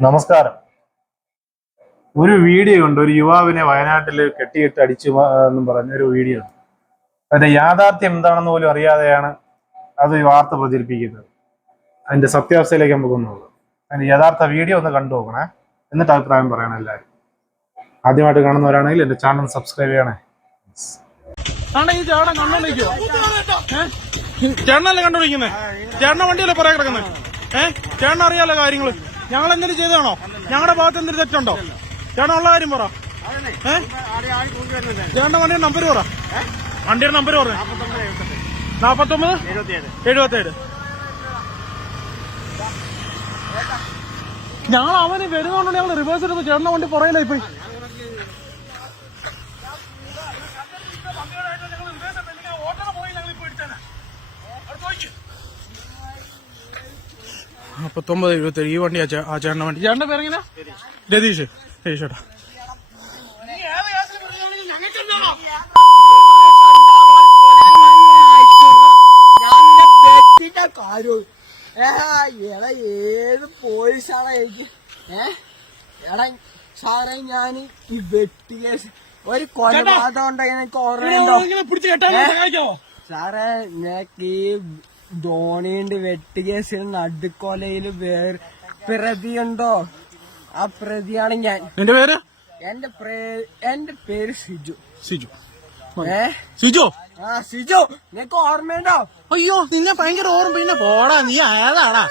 നമസ്കാരം. ഒരു വീഡിയോ ഉണ്ട്. ഒരു യുവാവിനെ വയനാട്ടിൽ കെട്ടിയിട്ട് അടിച്ചു എന്നും പറഞ്ഞ ഒരു വീഡിയോ ഉണ്ട് അതിന്റെ യാഥാർത്ഥ്യം എന്താണെന്ന് പോലും അറിയാതെയാണ് അത് വാർത്ത പ്രചരിപ്പിക്കുന്നത്. അതിന്റെ സത്യാവസ്ഥയിലേക്ക് നമുക്ക് ഒന്ന് നോക്കാം അതിന്റെ യഥാർത്ഥ വീഡിയോ ഒന്ന് കണ്ടു നോക്കണേ. എന്നിട്ട് അഭിപ്രായം പറയണം എല്ലാവരും. ആദ്യമായിട്ട് കാണുന്നവരാണെങ്കിൽ എന്റെ ചാനൽ സബ്സ്ക്രൈബ് ചെയ്യണേ. ചേട്ടനല്ലേ കണ്ടുപിടിക്കുന്നേ? ചേട്ടന വണ്ടിയല്ലേ പറയാ കിടക്കുന്നത് ഏഹ് ചേട്ടൻ അറിയാലോ കാര്യങ്ങൾ? ഞങ്ങൾ എന്തെങ്കിലും ചെയ്തതാണോ? ഞങ്ങളുടെ ഭാഗത്ത് എന്തെങ്കിലും തെറ്റുണ്ടോ? ചേട്ടൻ ഉള്ള കാര്യം പറ. ചേട്ടന്റെ വണ്ടിയുടെ നമ്പർ പറ. വണ്ടിയുടെ നമ്പർ പറ നാപ്പത്തൊമ്പത് എഴുപത്തേഴ് ഞങ്ങൾ അവന് വരുന്നോണ്ട് ഞങ്ങൾ റിവേഴ്സ് എടുത്ത് ചേട്ടന്റെ വണ്ടി പുറകിലായി പോയി. മുപ്പത്തൊമ്പത് എഴുപത്തേഴ് ഈ വണ്ടി ആ ചേ- ആ ചേട്ടന്റെ വണ്ടി. ചേട്ടന്റെ പേരെങ്ങനെ? രതീഷ്. രതീഷ് ചേട്ടാ കാര്യം എടാ ഏത് പോലീസാണ് എനിക്ക് ഏ എടാ സാറേ ഞാൻ ഈ വെട്ടി കേസ്. ഒരു കൊലപാതകം ഉണ്ടെങ്കിൽ എനിക്ക് ഓർമ്മയുണ്ടോ? സാറേ ഞാൻ ഈ ധോണിയുണ്ട് വെട്ട് കേസിൽ നടുക്കൊലയിൽ വേറെ പ്രതിയുണ്ടോ? ആ പ്രതിയാണ് ഞാൻ. എന്റെ പേര്? എന്റെ എന്റെ പേര് സിജു. സിജു. ഏ? ഷിജു ആ ഷിജു നിനക്ക് ഓർമ്മയുണ്ടോ? അയ്യോ നിന്നെ ഭയങ്കര ഓർമ്മ. പിന്നെ പോടാ നീ ആരാടാ?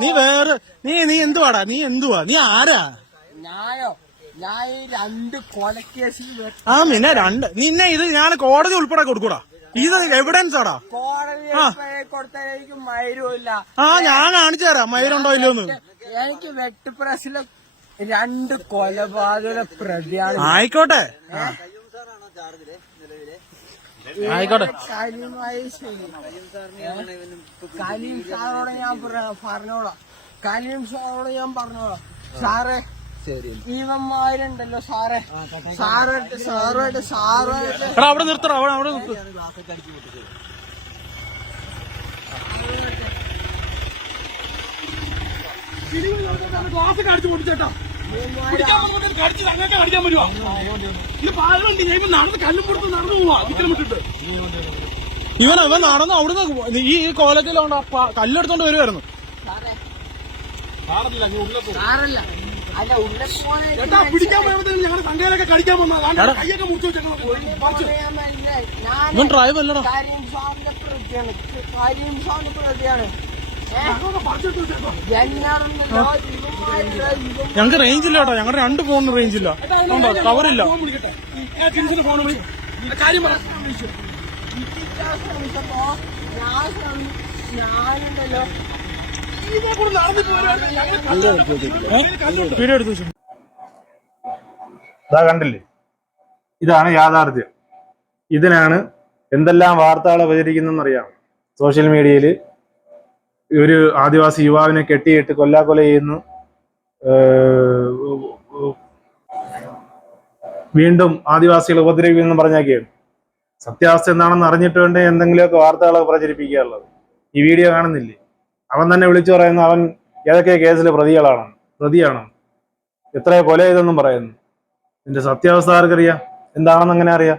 നീ വേറെ നീ നീ എന്തുവാടാ? നീ എന്തുവാ? നീ ആരാ? ഞാനോ? ഞാൻ രണ്ട് കൊലക്കേസിൽ ആ പിന്നെ രണ്ട് നിന്നെ ഇത് ഞാൻ കോടതി ഉൾപ്പെടെ കൊടുക്കൂടാ. ഇത് എവിഡൻസ് ആടാ. കോടതി ആ. കൊടുത്ത എനിക്ക് ആ ഞാൻ കാണിച്ചു തരാം. മയിലുണ്ടോ ഇല്ലയോന്ന് എനിക്ക് വെട്ടുപ്രസിലെ രണ്ട് കൊലപാതക പ്രതിയാണ്. ആയിക്കോട്ടെ. ആയിക്കോട്ടെ. കലീമായി കലീം സാറോട് ഞാൻ പറ- പറഞ്ഞോളാം. കലീം സാറോട് ഞാൻ പറഞ്ഞോളാം. സാറേ സാറേ. സാറായിട്ട് അവിടെ നിർത്തണം അവിടെ അവിടെ നിർത്ത്. ഗ്ലാസ് പൊട്ടിച്ചേട്ടാ കടിച്ച് കടിക്കാൻ പറ്റുമോ ഇത് പാലുണ്ട് ഞാൻ ഇപ്പൊ നടന്ന് കല്ലും കൊടുത്ത് നടന്നു പോവാ വിക്രമിട്ടിട്ട് ഇവൻ അവൻ നടന്ന് അവിടുന്ന് ഈ കോലത്തിലോണ്ട് കല്ലെടുത്തോണ്ട് വരുമായിരുന്നു സാറേ സാറല്ല. ചേട്ടാ പിടിക്കാൻ പോയപ്പോഴത്തേനും ഞങ്ങളുടെ സംഘയിലൊക്കെ കടിക്കാൻ വന്നതാണ് കൈയൊക്കെ മുറിച്ചു ഡ്രൈവ് അല്ലടാ. കരീം സാറിന്റെ പ്രതിയാണ്. കരീം സാറിന്റെ പ്രതിയാണ്. എന്നാണെന്നല്ലോ ഇവന്മാരുടെ ഞങ്ങൾക്ക് റേഞ്ച് ഇല്ല കേട്ടോ. ഞങ്ങളുടെ രണ്ട് ഫോണിന് റേഞ്ച് ഇല്ല. കാര്യം ശ്രമിച്ചപ്പോ ഞാൻ ശ്രമി- ഞാനുണ്ടല്ലോ. ഇതാ കണ്ടില്ലേ? ഇതാണ് യാഥാർത്ഥ്യം. ഇതിനാണ് എന്തെല്ലാം വാർത്തകൾ അറിയാം സോഷ്യൽ മീഡിയയിൽ ഒരു ആദിവാസി യുവാവിനെ കെട്ടിയിട്ട് കൊല്ലാക്കൊല ചെയ്യുന്നു. വീണ്ടും ആദിവാസികൾ ഉപദ്രവിക്കുമെന്ന് പറഞ്ഞൊക്കെയാണ് സത്യാവസ്ഥ എന്താണെന്ന് അറിഞ്ഞിട്ട് വേണ്ടേ എന്തെങ്കിലുമൊക്കെ വാർത്തകളൊക്കെ പ്രചരിപ്പിക്കാനുള്ളത് ഈ വീഡിയോ കാണുന്നില്ലേ? അവൻ തന്നെ വിളിച്ചു പറയുന്നു അവൻ ഏതൊക്കെ കേസിൽ പ്രതികളാണ്? പ്രതിയാണ്? എത്ര കൊല ചെയ്തെന്നും പറയുന്നു. ഇതിന്റെ സത്യാവസ്ഥ ആർക്കറിയാം? എന്താണെന്ന് അങ്ങനെ അറിയാം?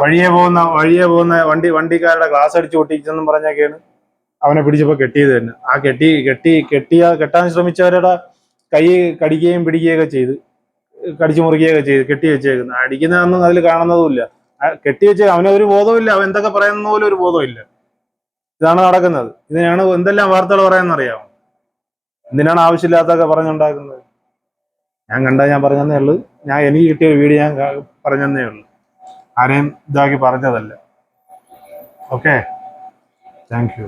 വഴിയെ പോകുന്ന വഴിയെ പോകുന്ന വണ്ടി വണ്ടിക്കാരുടെ ഗ്ലാസ് അടിച്ചു പൊട്ടിച്ചെന്നും പറഞ്ഞൊക്കെയാണ് അവനെ പിടിച്ചപ്പോ കെട്ടിയത് തന്നെ. ആ കെട്ടി കെട്ടി കെട്ടിയ കെട്ടാൻ ശ്രമിച്ചവരുടെ കൈ കടിക്കുകയും പിടിക്കുകയൊക്കെ ചെയ്ത് കടിച്ചു മുറിക്കുകയൊക്കെ ചെയ്ത് കെട്ടി വെച്ചേക്കുന്നു. അടിക്കുന്നതൊന്നും അതിൽ കാണുന്നതുമില്ല. കെട്ടി വെച്ച അവനൊരു ബോധവുമില്ല. അവൻ എന്തൊക്കെ പറയുന്ന പോലും ഒരു ബോധമില്ല ഇതാണ് നടക്കുന്നത്. ഇതിനാണ് എന്തെല്ലാം വാർത്തകൾ പറയാമെന്നറിയാമോ എന്തിനാണ് ആവശ്യമില്ലാത്തൊക്കെ പറഞ്ഞുണ്ടാക്കുന്നത്? ഞാൻ കണ്ട ഞാൻ പറഞ്ഞതേ ഉള്ളൂ. ഞാൻ എനിക്ക് കിട്ടിയ ഒരു വീഡിയോ ഞാൻ പറഞ്ഞതേ ഉള്ളൂ. ആരെയും ഇതാക്കി പറഞ്ഞതല്ല. Okay thank you